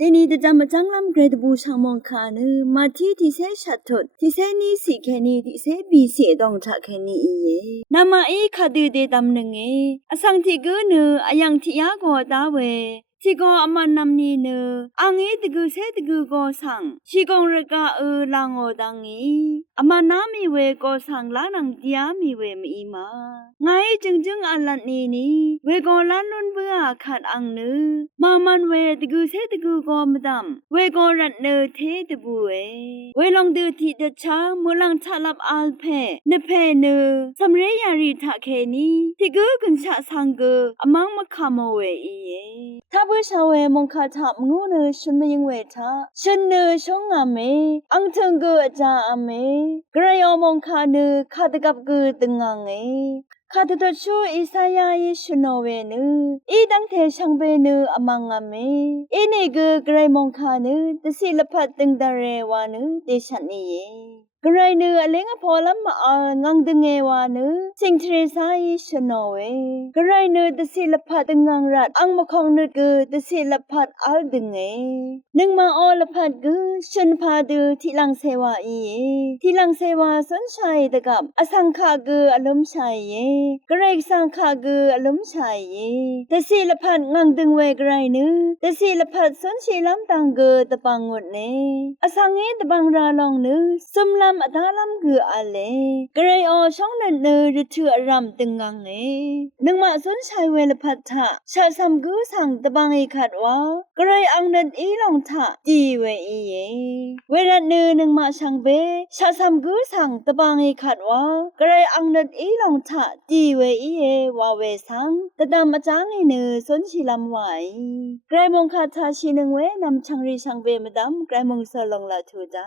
แต่นี่จะจำมาจังลำเกรดบูชามองคาเนมาที่เสชัดทดที่เสนี่สิแค่นี้ที่เสบีเสียดองทักแค่นี้เอนามาเอคาดือเดดำหนึ่งอสังที่กูเนอยังที่ยากอดาเวที่ก็อามันนำนี่เนออังเอตกูเสตกูก็สั่งชิกงรกาลางอดังอามันน้ามีเวก็สั่งลานังเดียมีเวมีมาไงจึงอันลันนี่เวก็ลันนุนเบื่อขัดอังเนอมามันเวตกูเสตกูก็มดำเวก็รัดเนอเทตบุเวลองดูที่เดชามูลังทาลับอัลเพเนเพเนอสำเรยารีทักเคนีที่กูกุนชะสังเกอมังมะคามเวถ้าผู้ชาวมงคาทับงูเนฉันไม่ยังเวทาฉันเนชงอเมอังทึงกูอาจาอเมกระยอมงคาเนคาตกับกูตึงงังข้าตุตชูอิสายายิชุนเวนึอีดังเทชังเบนึอมังอเมอีนี่กูกระยมงคาเนตสิลพัดตึงดาเรวานึเดชันนี่กระยเนอเลงพอลัมมางังดึงเอวานึสิงเทรสายชุนเวกระยเนตสิลพัดตึงงังรัดอังมะคองนึกตสิลพัดอัลดึงนึงมาอลพัดกูชุนพาดูที่ลังเซวาที่ลังเซวาสนชัยตะกับอสังขะกูอารมณ์ชัยกระไรสังขะกูอารมณ์ชัยแต่สิละพัดงังดึงเวกไรนึแต่สิละพัดสนชีลำตังกูตะปังงดอสังตะบังราลองนึสมลำอดาลำกูอะเลกระไรอช่องนันรึถืออารำตึงงังนึงมาสนชัยเวละพัดทะชะสัมกูสังตะบังขัดว่ากระไรอังนันลองทะจีเวเวรันนึงมาชังเบชะสัมกูสังตะบังขัดว่ากระไรอังนันลองทะจีเววาเวสังตะดามจางเนสนชิลำไหวไกรมงคาทาชินึงเวนำชังรีชังเบมดำไกรมงสลงละทูจา